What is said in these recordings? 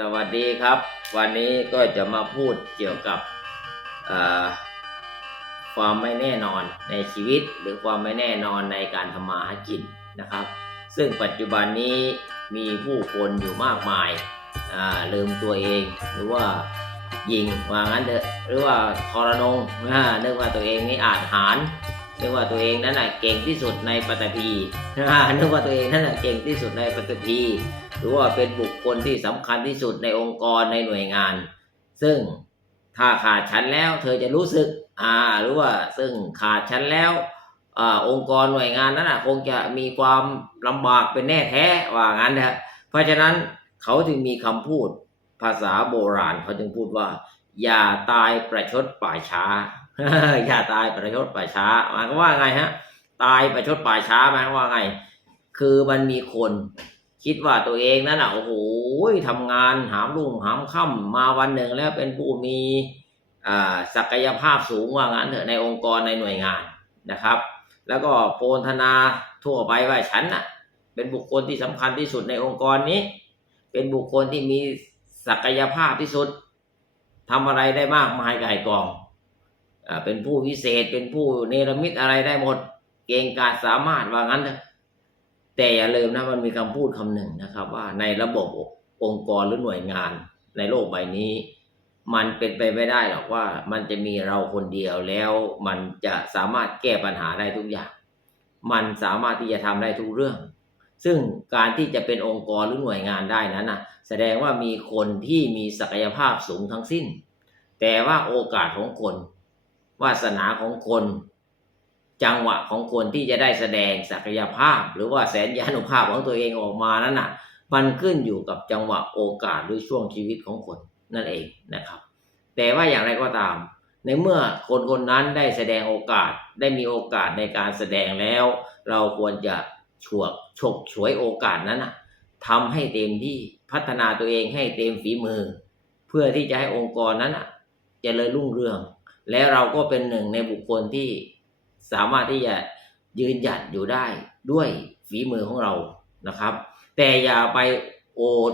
สวัสดีครับ วันนี้ก็จะมาพูดเกี่ยวกับความไม่แน่นอนในชีวิต หรือความไม่แน่นอนในการทำมาหากินนะครับ ซึ่งปัจจุบันนี้มีผู้คนอยู่มากมายาลืมตัวเอง หรือว่ายิงว่างั้นเถอะหรือว่าทรนงอ่านึกว่าตัวเองนี่อาจหารนึกว่าตัวเองนั้นน่ะเก่งที่สุดในปัตตภีอ่านึกว่าตัวเองนั้นน่ะเก่งที่สุดในปัตตภี หรือว่าเป็นบุคคลที่สำคัญที่สุดในองค์กรในหน่วยงาน ซึ่งถ้าขาดฉันแล้ว เธอจะรู้สึกอ่าหรือว่าซึ่งขาดฉันแล้วอ่าองค์กรหน่วยงานนั้นนะคงจะมีความลำบากเป็นแน่แท้ว่างั้นนะเพราะฉะนั้นเขาจึงมีคำพูดภาษาโบราณเขาจึงพูดว่า อย่าตายประชดป่าช้า อย่าตายประชดป่าช้าหมายความว่าไงฮะ ตายประชดป่าช้าหมายความว่าไง คือมันมีคน คิดว่าตัวเองนั่นอะโอ้โหทำงานหามรุ่งหามค่ำมาวันหนึ่งแล้วเป็นผู้มีศักยภาพสูงว่างั้นเถอะในองค์กรในหน่วยงานนะครับ แล้วก็โพลธนาทั่วไปว่าฉันน่ะ เป็นบุคคลที่สำคัญที่สุดในองค์กรนี้ เป็นบุคคลที่มีศักยภาพที่สุดทำอะไรได้มากมายไก่กองอเป็นผู้วิเศษเป็นผู้เนรมิตอะไรได้หมด เก่งกาจสามารถว่างั้นเถอะ แต่อย่าลืมนะมันมีคำพูดคำหนึ่งนะครับ ว่าในระบบองค์กรหรือหน่วยงานในโลกใบนี้ มันเป็นไปไม่ได้หรอกว่ามันจะมีเราคนเดียวแล้วมันจะสามารถแก้ปัญหาได้ทุกอย่าง มันสามารถที่จะทำได้ทุกเรื่อง ซึ่งการที่จะเป็นองค์กรหรือหน่วยงานได้นั้นนะแสดงว่ามีคนที่มีศักยภาพสูงทั้งสิ้น แต่ว่าโอกาสของคน วาสนาของคน จังหวะของคนที่จะได้แสดงศักยภาพ หรือว่าแสนยานุภาพของตัวเองออกมานั้นน่ะมันขึ้นอยู่กับจังหวะโอกาสหรือช่วงชีวิตของคนนั่นเองนะครับ แต่ว่าอย่างไรก็ตาม ในเมื่อคนคนนั้นได้แสดงโอกาสได้มีโอกาสในการแสดงแล้ว เราควรจะฉวกฉกฉวยโอกาสนั้นน่ะทำให้เต็มที่พัฒนาตัวเองให้เต็มฝีมือ เพื่อที่จะให้องค์กรนั้นน่ะเจริญรุ่งเรือง แล้วเราก็เป็นหนึ่งในบุคคลที่ สามารถที่จะยืนหยัดอยู่ได้ด้วยฝีมือของเรานะครับ แต่อย่าไปโอด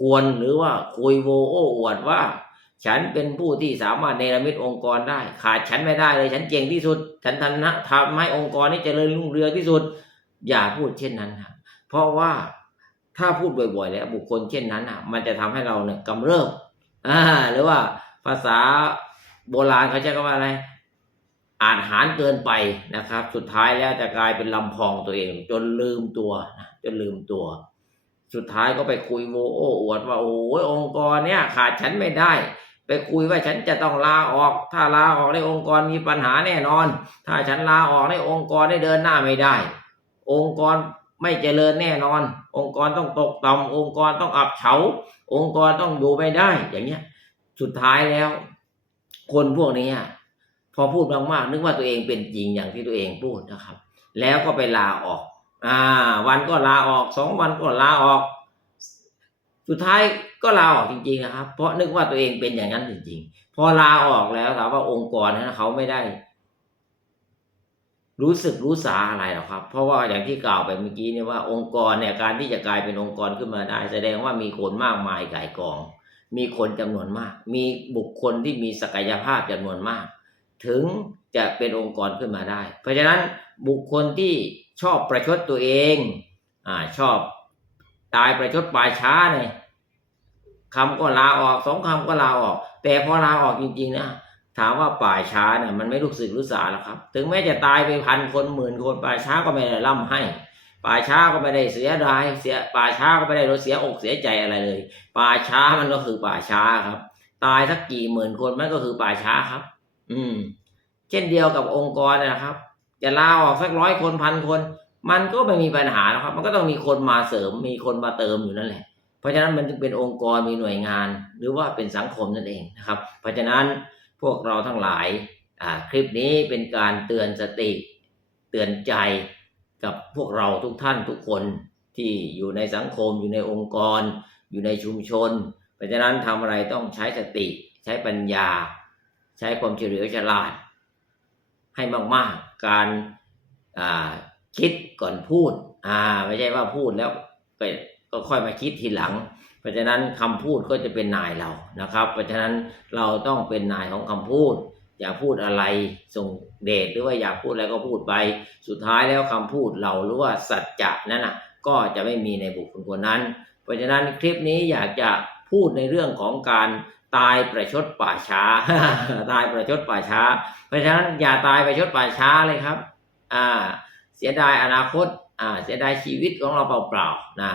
กวนหรือว่าคุยโวโอ้อวดว่า ฉันเป็นผู้ที่สามารถเนรมิตองค์กรได้ ขาดฉันไม่ได้เลย ฉันเก่งที่สุด ฉันทำนะทำให้องค์กรนี้เจริญรุ่งเรืองที่สุด อย่าพูดเช่นนั้นครับเพราะว่าถ้าพูดบ่อยๆ แล้วบุคคลเช่นนั้นอะ มันจะทำให้เราเนี่ยกำเริบอ่าหรือว่าภาษาโบราณเขาใช้คำว่าอะไร อ่านหารเกินไปนะครับ สุดท้ายแล้วจะกลายเป็นลำพองตัวเอง จนลืมตัวนะจนลืมตัว สุดท้ายก็ไปคุยโวโอ้อวดว่าโอ้ยองค์กรเนี่ยขาดฉันไม่ได้ ไปคุยว่าฉันจะต้องลาออก ถ้าลาออกในองค์กรมีปัญหาแน่นอน ถ้าฉันลาออกในองค์กรได้เดินหน้าไม่ได้ องค์กรไม่เจริญแน่นอน องค์กรต้องตกต่ำองค์กรต้องอับเฉา องค์กรต้องอยู่ไม่ได้ อย่างเงี้ย สุดท้ายแล้ว คนพวกนี้ อพอพูดมากๆนึกว่าตัวเองเป็นจริงอย่างที่ตัวเองพูดนะครับ แล้วก็ไปลาออก อ่า วันก็ลาออกสองวันก็ลาออก สุดท้ายก็ลาออกจริง ๆ นะครับ เพราะนึกว่าตัวเองเป็นอย่างนั้นจริง ๆ พอลาออกแล้วถามว่าองค์กรนั้นเขาไม่ได้ รู้สึกรู้สาอะไรหรอกครับ เพราะว่าอย่างที่กล่าวไปเมื่อกี้เนี่ยว่าองค์กรเนี่ยการที่จะกลายเป็นองค์กรขึ้นมาได้ แสดงว่ามีคนมากมายก่กอง มีคนจำนวนมาก มีบุคคลที่มีศักยภาพจำนวนมาก ถึงจะเป็นองค์กรขึ้นมาได้ เพราะฉะนั้นบุคคลที่ชอบประชดตัวเองอ่าชอบตายประชดป่ายช้าเนี่ยคำก็ลาออกสองคำก็ลาออก แต่พอลาออกจริงๆนะถามว่าป่าช้าเนี่ยมันไม่รู้สึกรู้สาหรอกครับ ถึงแม้จะตายไปพันคนหมื่นคนป่าช้าก็ไม่ได้ร่ำให้ ป่าช้าก็ไม่ได้เสียดายเสียป่าช้าก็ไม่ได้รู้เสียอกเสียใจอะไรเลย ป่าช้ามันก็คือป่าช้าครับ ตายสักกี่หมื่นคนมันก็คือป่าช้าครับ อืม เช่นเดียวกับองค์กรนะครับ จะลาออกสักร้อยคนพันคน มันก็ไม่มีปัญหาหรอกครับ มันก็ต้องมีคนมาเสริม มีคนมาเติมอยู่นั่นแหละ เพราะฉะนั้นมันจึงเป็นองค์กรมีหน่วยงาน หรือว่าเป็นสังคมนั่นเองนะครับ เพราะฉะนั้นพวกเราทั้งหลายคลิปนี้เป็นการเตือนสติ เตือนใจกับพวกเราทุกท่านทุกคนที่อยู่ในสังคมอยู่ในองค์กร อยู่ในชุมชน เพราะฉะนั้นทำอะไรต้องใช้สติ ใช้ปัญญา ใช้ความเฉลียวฉลาด ให้มากๆ การคิดก่อนพูดอ่าไม่ใช่ว่าพูดแล้วก็ก็ค่อยมาคิดทีหลัง เพราะฉะนั้นคำพูดก็จะเป็นนายเรานะครับ เพราะฉะนั้นเราต้องเป็นนายของคำพูด อย่าพูดอะไรส่งเดชหรือว่าอยากพูดอะไรก็พูดไป สุดท้ายแล้วคำพูดเราหรือว่าสัจจะนั้นน่ะก็จะไม่มีในบุคคลคนนั้น เพราะฉะนั้นคลิปนี้อยากจะพูดในเรื่องของการ ตายประชดป่าช้า ตายประชดป่าช้า เพราะฉะนั้นอย่าตายประชดป่าช้าเลยครับ อ่า เสียดายอนาคต อ่า เสียดายชีวิตของเราเปล่าๆนะ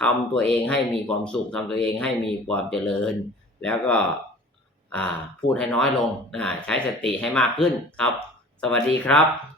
ทำตัวเองให้มีความสุขทำตัวเองให้มีความเจริญ แล้วก็ อ่า พูดให้น้อยลงนะใช้สติให้มากขึ้นครับ สวัสดีครับ